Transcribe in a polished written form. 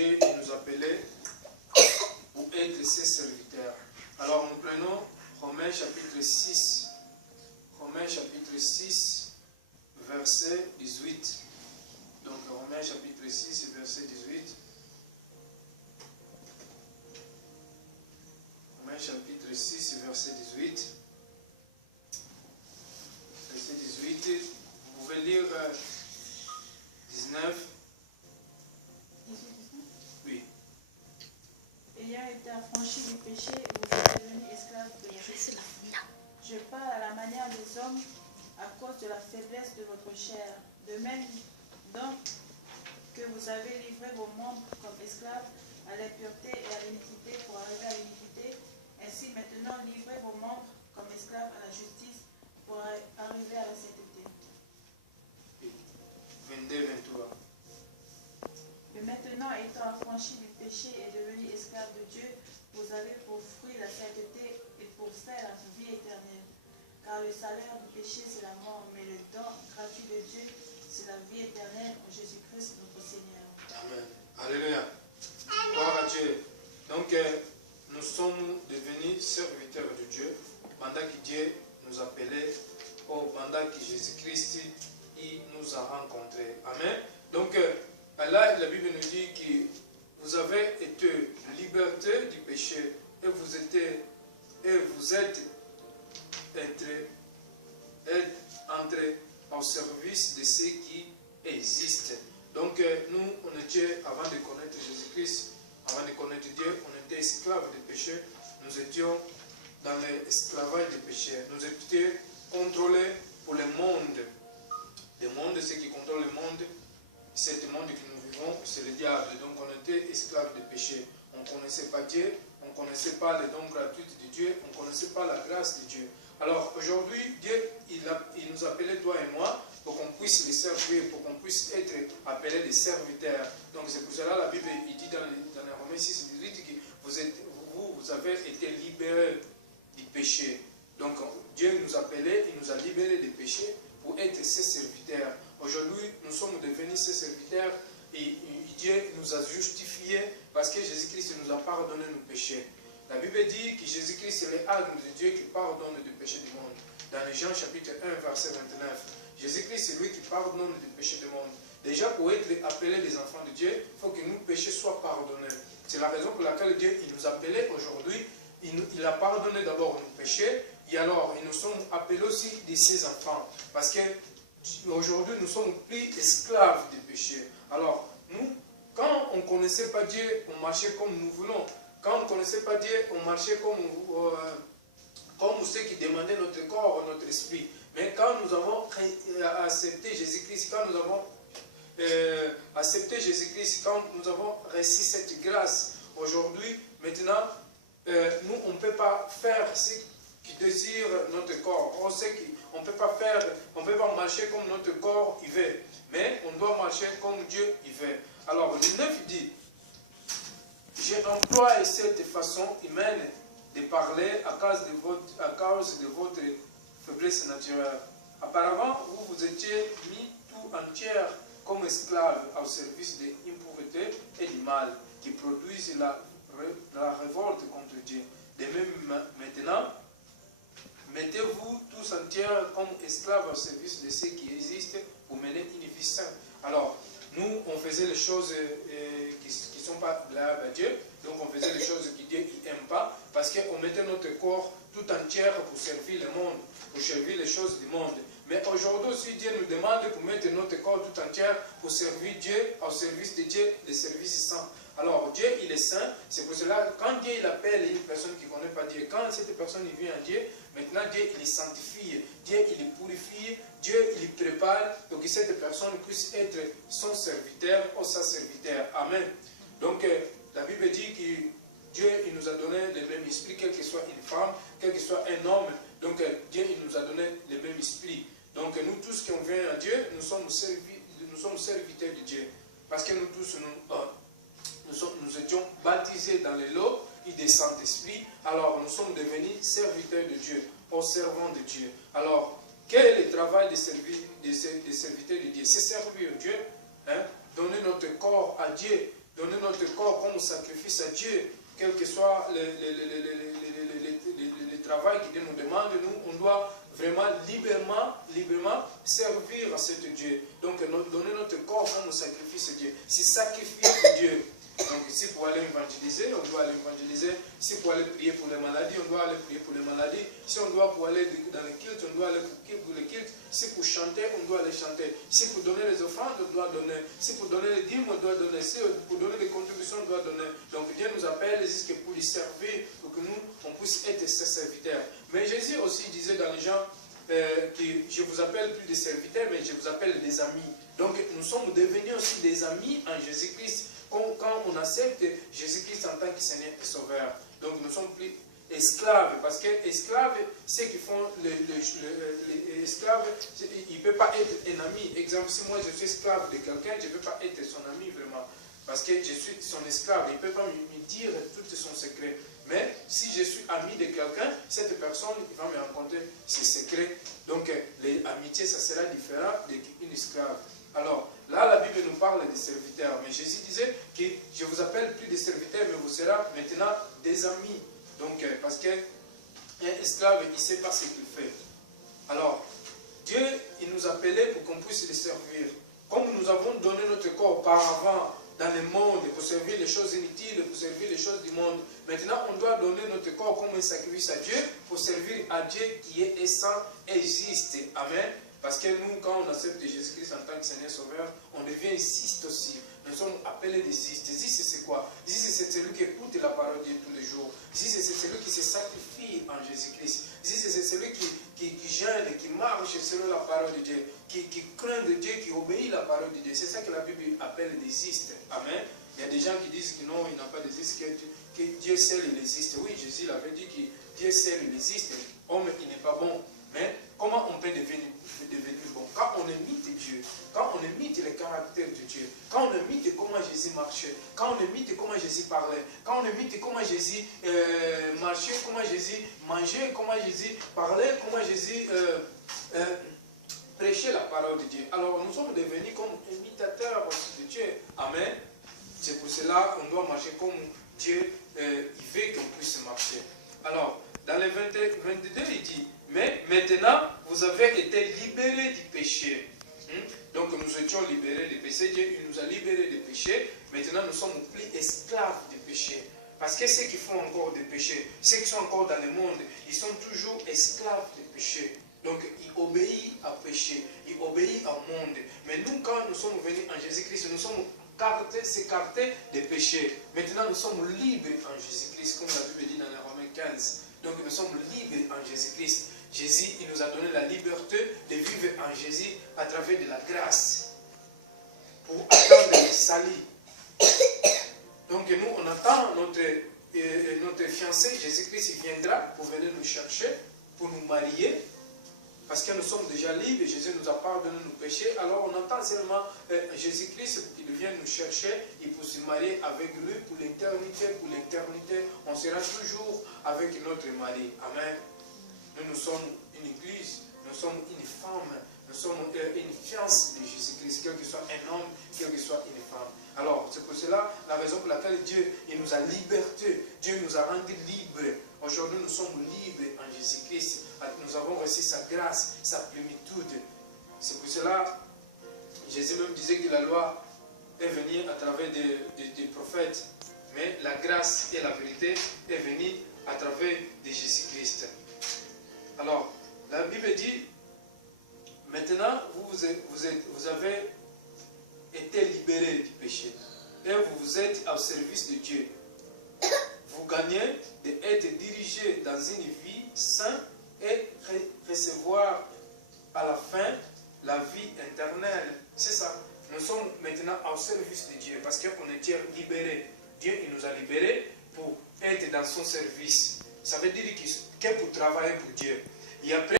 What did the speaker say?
Dieu nous appelait pour être ses serviteurs. Alors nous prenons Romains chapitre 6. Romains chapitre 6, verset 18. Donc Romains chapitre 6, verset 18. Romains chapitre 6, verset 18. Verset 18. Vous pouvez lire 19. 18. Oui. Ayant été affranchis du péché, vous êtes devenus esclaves de péché. Je parle à la manière des hommes à cause de la faiblesse de votre chair. De même, donc, que vous avez livré vos membres comme esclaves à l'impureté et à l'iniquité pour arriver à l'iniquité, ainsi maintenant livrez vos membres comme esclaves à la justice pour arriver à la sainteté. 22, 23. Mais maintenant, étant affranchis du péché et devenus esclaves de Dieu, vous avez pour fruit la sainteté et pour faire la vie éternelle. Car le salaire du péché, c'est la mort, mais le don gratuit de Dieu, c'est la vie éternelle en Jésus-Christ, notre Seigneur. Amen. Alléluia. Gloire à Dieu. Donc, nous sommes devenus serviteurs de Dieu pendant que Dieu nous appelait, ou pendant que Jésus-Christ il nous a rencontrés. Amen. Donc, là, la Bible nous dit que vous avez été liberté du péché et vous êtes entrés au service de ceux qui existent. Donc, nous, on était, avant de connaître Jésus-Christ, avant de connaître Dieu, on était esclaves du péché. Nous étions dans l'esclavage du péché. Nous étions contrôlés pour le monde. Le monde, ce qui contrôle le monde, c'est le monde que nous vivons, c'est le diable. Donc, on était esclaves du péché. On ne connaissait pas Dieu, on ne connaissait pas les dons gratuits de Dieu, on ne connaissait pas la grâce de Dieu. Alors, aujourd'hui, Dieu, il nous appelait, toi et moi, pour qu'on puisse les servir, pour qu'on puisse être appelés des serviteurs. Donc c'est pour cela la Bible il dit dans les Romains 6, 18 que vous avez été libérés du péché. Donc Dieu nous appelait, il nous a libérés des péchés pour être ses serviteurs. Aujourd'hui, nous sommes devenus ses serviteurs et Dieu nous a justifiés parce que Jésus-Christ nous a pardonné nos péchés. La Bible dit que Jésus-Christ est l'arme de Dieu qui pardonne le péché du monde. Dans les Jean chapitre 1, verset 29. Jésus-Christ, c'est lui qui pardonne le péché du monde. Déjà, pour être appelés les enfants de Dieu, il faut que nos péchés soient pardonnés. C'est la raison pour laquelle Dieu il nous appelait aujourd'hui. Il a pardonné d'abord nos péchés, et alors, ils nous sommes appelés aussi de ses enfants. Parce qu'aujourd'hui, nous sommes plus esclaves du péché. Alors, nous, quand on ne connaissait pas Dieu, on marchait comme nous voulons. Quand on ne connaissait pas Dieu, on marchait comme ceux qui demandaient notre corps, notre esprit. Mais quand nous avons accepté Jésus-Christ, quand nous avons accepté Jésus-Christ, quand nous avons reçu cette grâce, aujourd'hui, maintenant, nous, on ne peut pas faire ce qui désire notre corps. On sait qu'on ne peut pas faire, on ne peut pas marcher comme notre corps il veut. Mais on doit marcher comme Dieu il veut. Alors, le 9 dit, j'ai employé cette façon humaine de parler à cause de votre faiblesse naturelle. Auparavant, vous étiez mis tout entière comme esclaves au service de l'impureté et du mal qui produisent la révolte contre Dieu. De même maintenant, mettez-vous tous entiers comme esclaves au service de ceux qui existent pour mener une vie sainte. Alors, nous, on faisait les choses qui ne sont pas agréables à Dieu. Donc, on faisait les choses que Dieu n'aime pas parce qu'on mettait notre corps tout entier pour servir le monde, pour servir les choses du monde. Mais aujourd'hui aussi, Dieu nous demande pour mettre notre corps tout entier pour servir Dieu, au service de Dieu, le service saint. Alors, Dieu, il est saint. C'est pour cela, quand Dieu il appelle une personne qui ne connaît pas Dieu, quand cette personne il vient à Dieu, maintenant Dieu, il est sanctifie, Dieu, il est purifie, Dieu, il prépare pour que cette personne puisse être son serviteur ou sa serviteur. Amen. Donc, la Bible dit que Dieu, il nous a donné le même esprit, quel que soit une femme, quel que soit un homme. Donc, Dieu, il nous a donné le même esprit. Donc, nous tous qui on vient à Dieu, nous sommes serviteurs de Dieu. Parce que nous tous, nous étions baptisés dans les lots et des Saint-Esprit. Alors, nous sommes devenus serviteurs de Dieu, aux servants de Dieu. Alors, quel est le travail des serviteurs de Dieu? C'est servir Dieu, hein? Donner notre corps à Dieu. donner notre corps comme sacrifice à Dieu, quel que soit le travail que Dieu nous demande, nous, on doit vraiment librement servir à ce Dieu. Donc, donner notre corps comme sacrifice à Dieu. C'est sacrifier pour Dieu. Donc, ici, pour aller évangéliser, on doit aller évangéliser. Si pour aller prier pour les maladies, on doit aller prier pour les maladies. Si on doit pour aller dans le culte, on doit aller pour le culte. Si pour chanter, on doit aller chanter. Si pour donner les offrandes, on doit donner. Si pour donner les dîmes, on doit donner. Si pour donner les contributions, on doit donner. Donc, Dieu nous appelle jusqu'à pour lui servir, pour que nous, on puisse être ses serviteurs. Mais Jésus aussi disait dans les gens, que je vous appelle plus des serviteurs, mais je vous appelle des amis. Donc, nous sommes devenus aussi des amis en Jésus-Christ. Quand on accepte Jésus-Christ en tant que Seigneur et Sauveur. Donc nous ne sommes plus esclaves, parce que esclaves, ceux qui font les esclaves, il ne peut pas être un ami. Exemple, si moi je suis esclave de quelqu'un, je ne peux pas être son ami vraiment, parce que je suis son esclave, il ne peut pas me dire tout son secret. Mais si je suis ami de quelqu'un, cette personne il va me raconter ses secrets. Donc l'amitié, ça sera différent d'une esclave. Alors, là, la Bible nous parle des serviteurs. Mais Jésus disait que je vous appelle plus des serviteurs, mais vous serez maintenant des amis. Donc, parce qu'un esclave, il ne sait pas ce qu'il fait. Alors, Dieu, il nous appelait pour qu'on puisse le servir. Comme nous avons donné notre corps auparavant dans le monde pour servir les choses inutiles, pour servir les choses du monde, maintenant, on doit donner notre corps comme un sacrifice à Dieu pour servir à Dieu qui est saint et juste. Amen. Parce que nous, quand on accepte Jésus-Christ en tant que Seigneur Sauveur, on devient juste aussi. Nous sommes appelés des justes. Juste, c'est quoi? Juste, c'est celui qui écoute la parole de Dieu tous les jours. Juste, c'est celui qui se sacrifie en Jésus-Christ. Juste, c'est celui qui gêne, qui marche selon la parole de Dieu, qui craint de Dieu, qui obéit à la parole de Dieu. C'est ça que la Bible appelle des justes. Amen. Il y a des gens qui disent que non, il n'a pas de justes, que Dieu seul il existe. Oui, Jésus l'avait dit que Dieu seul il existe. Homme, il n'est pas bon. Mais comment on peut devenir bon? Quand on imite Dieu, quand on imite le caractère de Dieu, quand on imite comment Jésus marchait, quand on imite comment Jésus parlait, quand on imite comment Jésus marchait, comment Jésus mangeait, comment Jésus parlait, comment Jésus prêchait la parole de Dieu. Alors nous sommes devenus comme imitateurs aussi de Dieu. Amen. C'est pour cela qu'on doit marcher comme Dieu il veut qu'on puisse marcher. Alors, dans le 22, il dit, mais maintenant, vous avez été libérés du péché. Donc, nous étions libérés du péché. Dieu il nous a libérés du péché. Maintenant, nous sommes plus esclaves du péché. Parce que ceux qui font encore des péchés, ceux qui sont encore dans le monde, ils sont toujours esclaves du péché. Donc, ils obéissent au péché. Ils obéissent au monde. Mais nous, quand nous sommes venus en Jésus-Christ, nous sommes s'écarter des péchés. Maintenant, nous sommes libres en Jésus-Christ, comme la Bible dit dans les Romains 15. Donc, nous sommes libres en Jésus-Christ. Jésus, il nous a donné la liberté de vivre en Jésus à travers de la grâce pour attendre le salut. Donc, nous, on attend notre fiancé, Jésus-Christ, il viendra pour venir nous chercher, pour nous marier. Parce que nous sommes déjà libres, Jésus nous a pardonné nos péchés, alors on attend seulement Jésus-Christ pour qu'il vienne nous chercher et pour se marier avec lui pour l'éternité. Pour l'éternité, on sera toujours avec notre mari. Amen. Nous sommes une église, nous sommes une femme, nous sommes une fiancée de Jésus-Christ, quel que soit un homme, quel que soit une femme. Alors, c'est pour cela, la raison pour laquelle Dieu il nous a liberté, Dieu nous a rendus libres. Aujourd'hui, nous sommes libres en Jésus-Christ. Nous avons reçu sa grâce, sa plénitude. C'est pour cela, Jésus même disait que la loi est venue à travers des prophètes. Mais la grâce et la vérité est venue à travers de Jésus-Christ. Alors, la Bible dit, maintenant, vous avez été libérés du péché. Et vous êtes au service de Dieu. Vous gagnez d'être dirigé dans une vie sainte et recevoir à la fin la vie éternelle. C'est ça. Nous sommes maintenant au service de Dieu parce qu'on était libérés. Dieu il nous a libérés pour être dans son service. Ça veut dire que pour travailler pour Dieu. Et après,